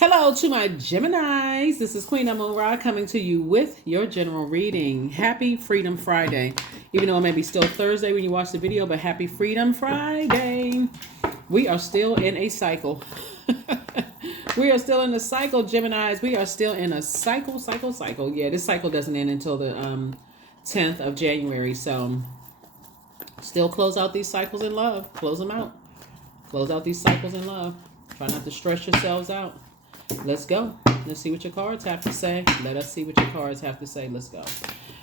Hello to my Geminis. This is Queen Amun Ra coming to you with your general reading. Happy Freedom Friday. Even though it may be still Thursday when you watch the video, but happy Freedom Friday. We are still in a cycle. We are still in a cycle, Geminis. We are still in a cycle. Yeah, this cycle doesn't end until the 10th of January. So still close out these cycles in love. Close them out. Close out these cycles in love. Try not to stress yourselves out. Let's go. Let's see what your cards have to say. Let us see what your cards have to say. Let's go.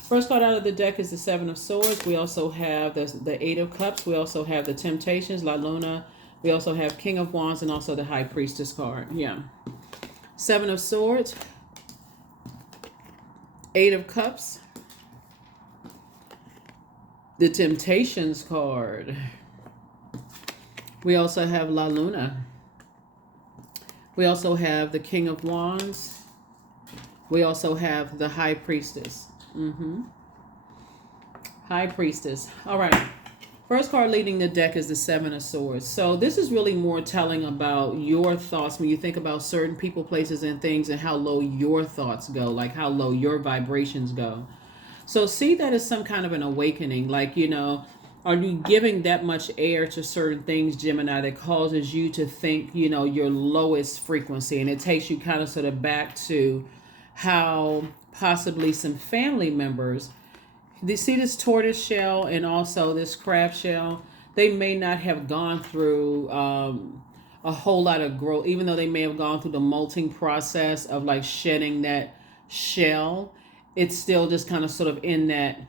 First card out of the deck is the Seven of Swords. We also have the Eight of Cups. We also have the Temptations, La Luna. We also have King of Wands and also the High Priestess card. Yeah. Seven of Swords. Eight of Cups. The Temptations card. We also have La Luna. We also have the King of Wands. We also have the High Priestess. High Priestess. All right. First card leading the deck is the Seven of Swords. So this is really more telling about your thoughts when you think about certain people, places, and things and how low your thoughts go, like how low your vibrations go. So see that as some kind of an awakening, like, are you giving that much air to certain things, Gemini, that causes you to think, your lowest frequency? And it takes you kind of sort of back to how possibly some family members, they see this tortoise shell and also this crab shell, they may not have gone through a whole lot of growth, even though they may have gone through the molting process of like shedding that shell. It's still just kind of sort of in that,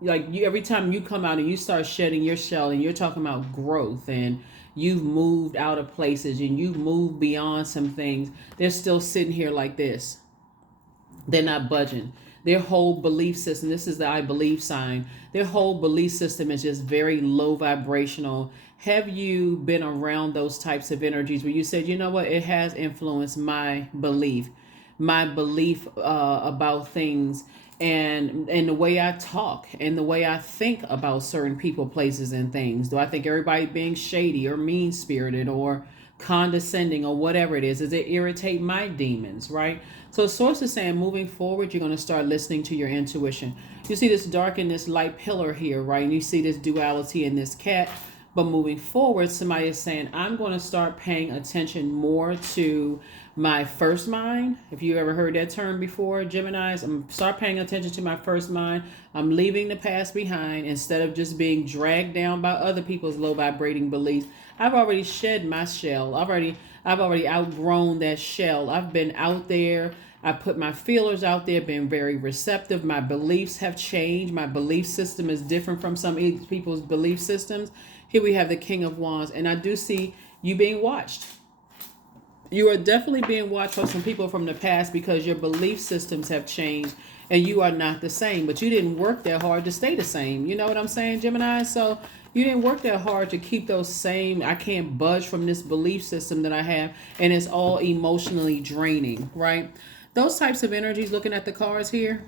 like, every time you come out and you start shedding your shell and you're talking about growth and you've moved out of places and you've moved beyond some things, they're still sitting here like this. They're not budging. Their whole belief system, this is the I believe sign, their whole belief system is just very low vibrational. Have you been around those types of energies where you said, you know what, it has influenced my belief about things, and the way I talk and the way I think about certain people, places, and things? Do I think everybody being shady or mean-spirited or condescending or whatever it is? Does it irritate my demons, right? So Source is saying moving forward, you're going to start listening to your intuition. You see this dark and this light pillar here, right? And you see this duality in this cat. But moving forward, somebody is saying, I'm going to start paying attention more to my first mind. If you ever heard that term before, Geminis, I'm start paying attention to my first mind. I'm leaving the past behind instead of just being dragged down by other people's low vibrating beliefs. I've already shed my shell. I've already outgrown that shell. I've been out there. I put my feelers out there, been very receptive. My beliefs have changed. My belief system is different from some people's belief systems. Here we have the King of Wands, and I do see you being watched. You are definitely being watched by some people from the past because your belief systems have changed and you are not the same, but you didn't work that hard to stay the same. You know what I'm saying, Gemini? So you didn't work that hard to keep those same, I can't budge from this belief system that I have, and it's all emotionally draining, right? Those types of energies, looking at the cards here,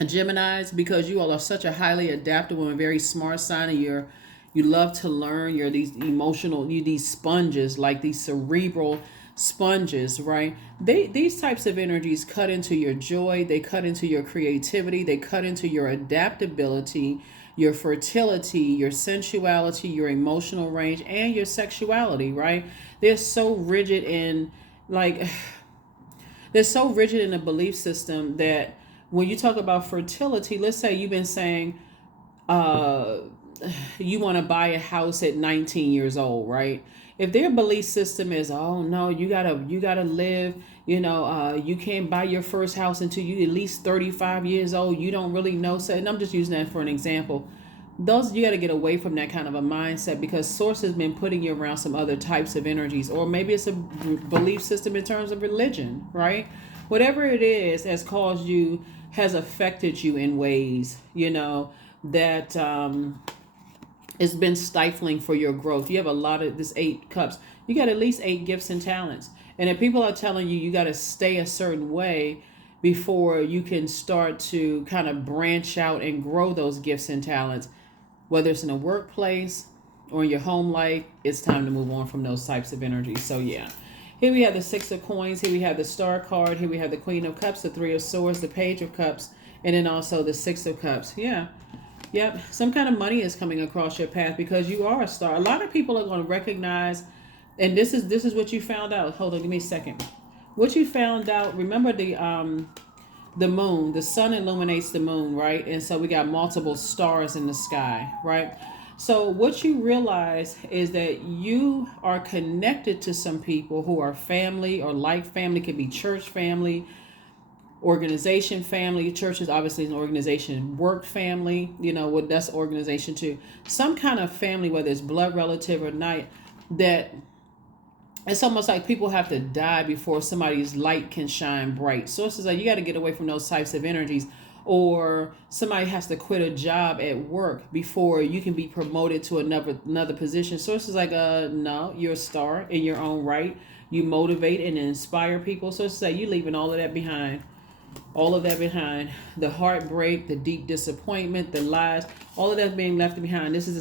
Geminis, because you all are such a highly adaptable and very smart sign, and you love to learn. You're these emotional, these sponges, like these cerebral sponges, right? These types of energies cut into your joy. They cut into your creativity. They cut into your adaptability, your fertility, your sensuality, your emotional range, and your sexuality, right? They're so rigid in, like, they're so rigid in a belief system that when you talk about fertility, let's say you've been saying, you want to buy a house at 19 years old, right? If their belief system is, oh no, you gotta live, you can't buy your first house until you at least 35 years old. You don't really know. So, and I'm just using that for an example. You got to get away from that kind of a mindset, because Source has been putting you around some other types of energies, or maybe it's a belief system in terms of religion, right? Whatever it is has affected you in ways, that it's been stifling for your growth. You have a lot of this 8 cups. You got at least 8 gifts and talents. And if people are telling you got to stay a certain way before you can start to kind of branch out and grow those gifts and talents, whether it's in a workplace or in your home life, it's time to move on from those types of energies. So yeah, Here we have the Six of Coins. Here we have the Star card. Here we have the Queen of Cups, the Three of Swords, the Page of Cups, and then also the Six of Cups. Yeah. Yep. Some kind of money is coming across your path because you are a star. A lot of people are going to recognize, and this is what you found out. Hold on, give me a second. What you found out, remember the moon, the sun illuminates the moon, right? And so we got multiple stars in the sky, right? So what you realize is that you are connected to some people who are family or like family, could be church family, organization family. Church is obviously an organization. Work family, you know, what that's organization too. Some kind of family, whether it's blood relative or not, that it's almost like people have to die before somebody's light can shine bright. So it's just like you got to get away from those types of energies, or somebody has to quit a job at work before you can be promoted to another position. So it's just like no, you're a star in your own right. You motivate and inspire people. So it's like you leaving all of that behind. All of that behind. The heartbreak, the deep disappointment, the lies, all of that being left behind. This is a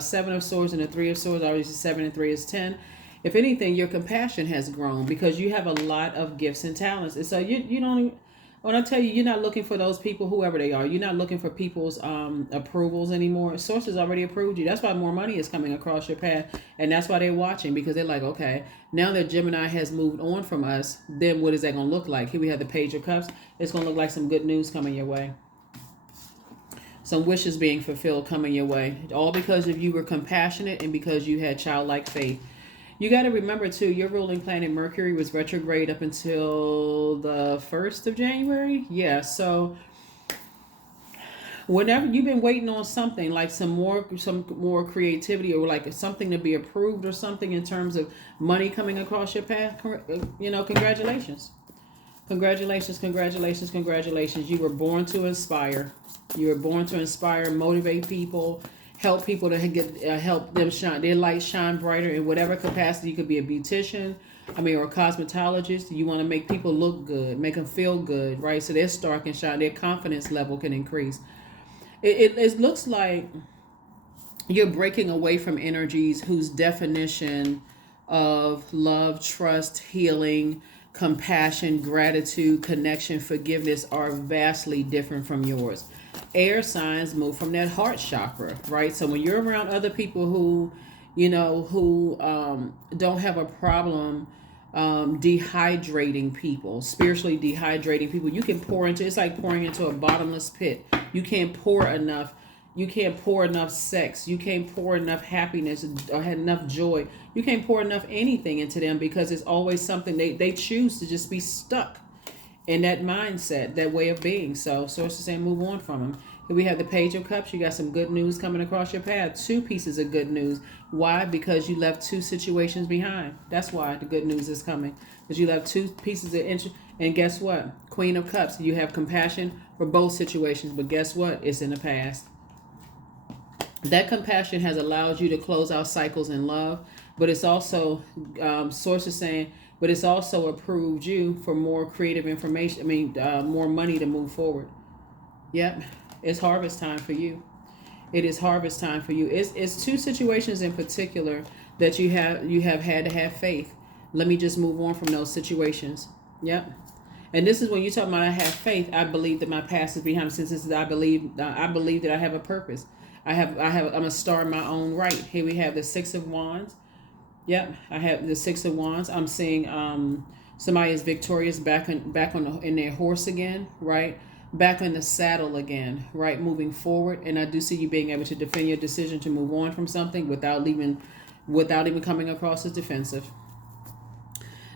Seven of Swords and a Three of Swords. Obviously 7 and 3 is 10. If anything, your compassion has grown because you have a lot of gifts and talents. And so you don't, when I tell you, you're not looking for those people, whoever they are. You're not looking for people's approvals anymore. Sources already approved you. That's why more money is coming across your path. And that's why they're watching, because they're like, okay, now that Gemini has moved on from us, then what is that going to look like? Here we have the Page of Cups. It's going to look like some good news coming your way. Some wishes being fulfilled coming your way. All because of you were compassionate and because you had childlike faith. You got to remember, too, your ruling planet Mercury was retrograde up until the 1st of January. Yeah, so whenever you've been waiting on something, like some more creativity, or like something to be approved or something in terms of money coming across your path, you know, congratulations. Congratulations, congratulations, congratulations. You were born to inspire. You were born to inspire, motivate people, help people to get help them shine their light shine brighter in whatever capacity. You could be a beautician, or a cosmetologist. You want to make people look good, make them feel good, right? So their star can shine, their confidence level can increase. It looks like you're breaking away from energies whose definition of love, trust, healing, compassion, gratitude, connection, forgiveness are vastly different from yours. Air signs move from that heart chakra, right? So when you're around other people who, don't have a problem dehydrating people, spiritually dehydrating people, you can pour into, it's like pouring into a bottomless pit. You can't pour enough. You can't pour enough sex. You can't pour enough happiness or enough joy. You can't pour enough anything into them because it's always something they choose to just be stuck in that mindset, that way of being. So sources saying move on from them. Here we have the Page of Cups. You got some good news coming across your path. 2 pieces of good news. Why? Because you left 2 situations behind. That's why the good news is coming. Because you left 2 pieces of interest. And guess what? Queen of Cups. You have compassion for both situations. But guess what? It's in the past. That compassion has allowed you to close out cycles in love. But it's also, sources saying, but it's also approved you for more creative information. More money to move forward. Yep. It's harvest time for you. It is harvest time for you. It's 2 situations in particular that you have had to have faith. Let me just move on from those situations. Yep. And this is when you talk about I have faith. I believe that my past is behind me. Since this is I believe that I have a purpose. I'm a star in my own right. Here we have the 6 of Wands. Yep, I have the 6 of Wands. I'm seeing somebody is victorious back in their horse again, right? Back in the saddle again, right? Moving forward. And I do see you being able to defend your decision to move on from something without even coming across as defensive.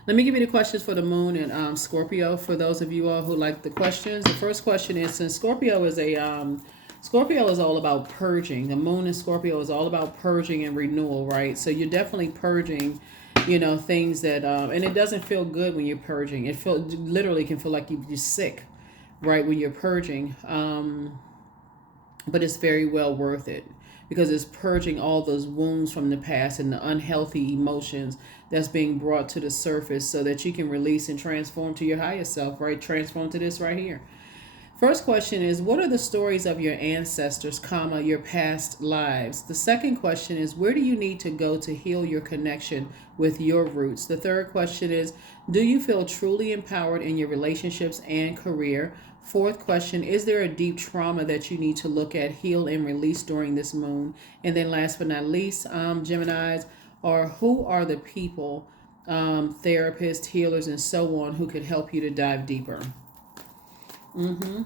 Let me give you the questions for the moon and Scorpio for those of you all who like the questions. The first question is, since Scorpio is all about purging. The moon in Scorpio is all about purging and renewal, right? So you're definitely purging, things that, and it doesn't feel good when you're purging. It literally can feel like you're sick, right, when you're purging. But it's very well worth it because it's purging all those wounds from the past and the unhealthy emotions that's being brought to the surface so that you can release and transform to your higher self, right? Transform to this right here. First question is, what are the stories of your ancestors, comma, your past lives? The second question is, where do you need to go to heal your connection with your roots? The third question is, do you feel truly empowered in your relationships and career? Fourth question, is there a deep trauma that you need to look at, heal, and release during this moon? And then last but not least, Geminis, or who are the people, therapists, healers, and so on, who could help you to dive deeper? Who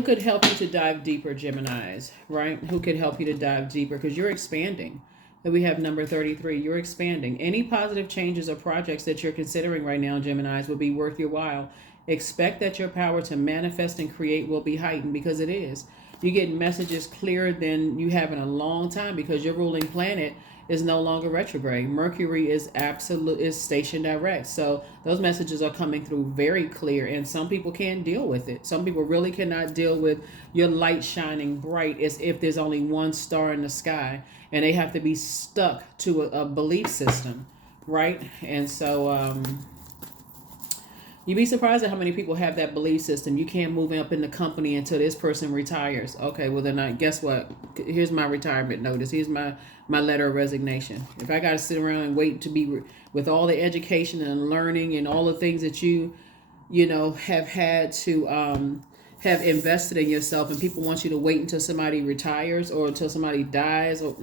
could help you to dive deeper, Geminis, right? Who could help you to dive deeper? Because you're expanding. And we have number 33. You're expanding. Any positive changes or projects that you're considering right now, Geminis, will be worth your while. Expect that your power to manifest and create will be heightened, because it is. You get messages clearer than you have in a long time, because your ruling planet is no longer retrograde. Mercury is station direct. So those messages are coming through very clear, and some people can't deal with it. Some people really cannot deal with your light shining bright as if there's only one star in the sky, and they have to be stuck to a belief system, right? And so you'd be surprised at how many people have that belief system. You can't move up in the company until this person retires. Okay, well then guess what? Here's my retirement notice. Here's my letter of resignation. If I got to sit around and wait to be with all the education and learning and all the things that you have had to have invested in yourself, and people want you to wait until somebody retires or until somebody dies, or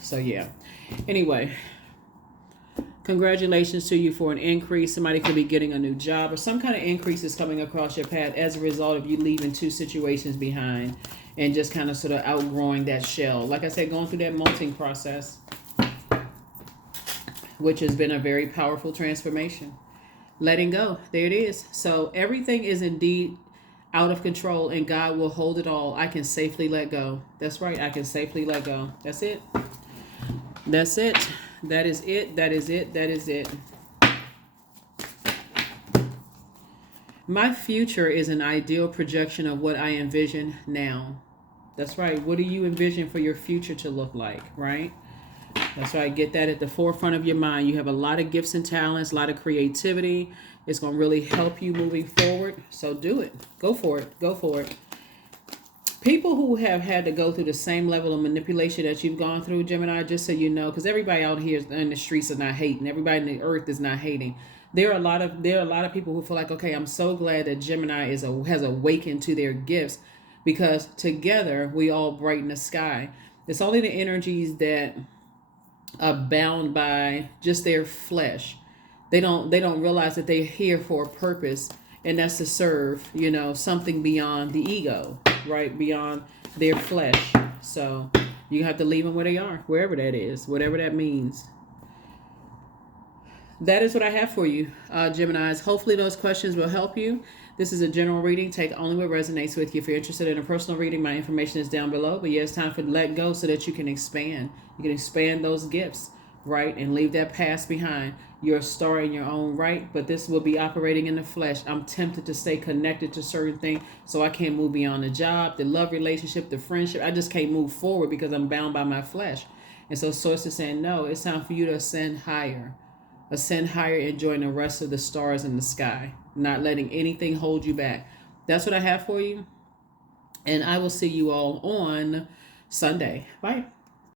so yeah. Anyway, congratulations to you for an increase. Somebody could be getting a new job, or some kind of increase is coming across your path as a result of you leaving two situations behind and just kind of sort of outgrowing that shell. Like I said, going through that molting process, which has been a very powerful transformation. Letting go. There it is. So everything is indeed out of control, and God will hold it all. I can safely let go. That's right. I can safely let go. That's it. That's it. That is it. That is it. That is it. My future is an ideal projection of what I envision now. That's right. What do you envision for your future to look like, right? That's right. Get that at the forefront of your mind. You have a lot of gifts and talents, a lot of creativity. It's going to really help you moving forward. So do it. Go for it. Go for it. People who have had to go through the same level of manipulation that you've gone through, Gemini, just so you know, because everybody out here in the streets is not hating. Everybody in the earth is not hating. There are a lot of people who feel like, okay, I'm so glad that Gemini has awakened to their gifts, because together we all brighten the sky. It's only the energies that are bound by just their flesh. They don't realize that they're here for a purpose, and that's to serve, something beyond the ego, right? Beyond their flesh. So you have to leave them where they are, wherever that is, whatever that means. That is what I have for you, Geminis. Hopefully those questions will help you. This is a general reading. Take only what resonates with you. If you're interested in a personal reading, my information is down below. But yeah, it's time for let go so that you can expand. You can expand those gifts, right? And leave that past behind. You're a star in your own right, but this will be operating in the flesh. I'm tempted to stay connected to certain things, so I can't move beyond the job, the love relationship, the friendship. I just can't move forward because I'm bound by my flesh. And so Source is saying, no, it's time for you to ascend higher. Ascend higher and join the rest of the stars in the sky, not letting anything hold you back. That's what I have for you. And I will see you all on Sunday. Bye.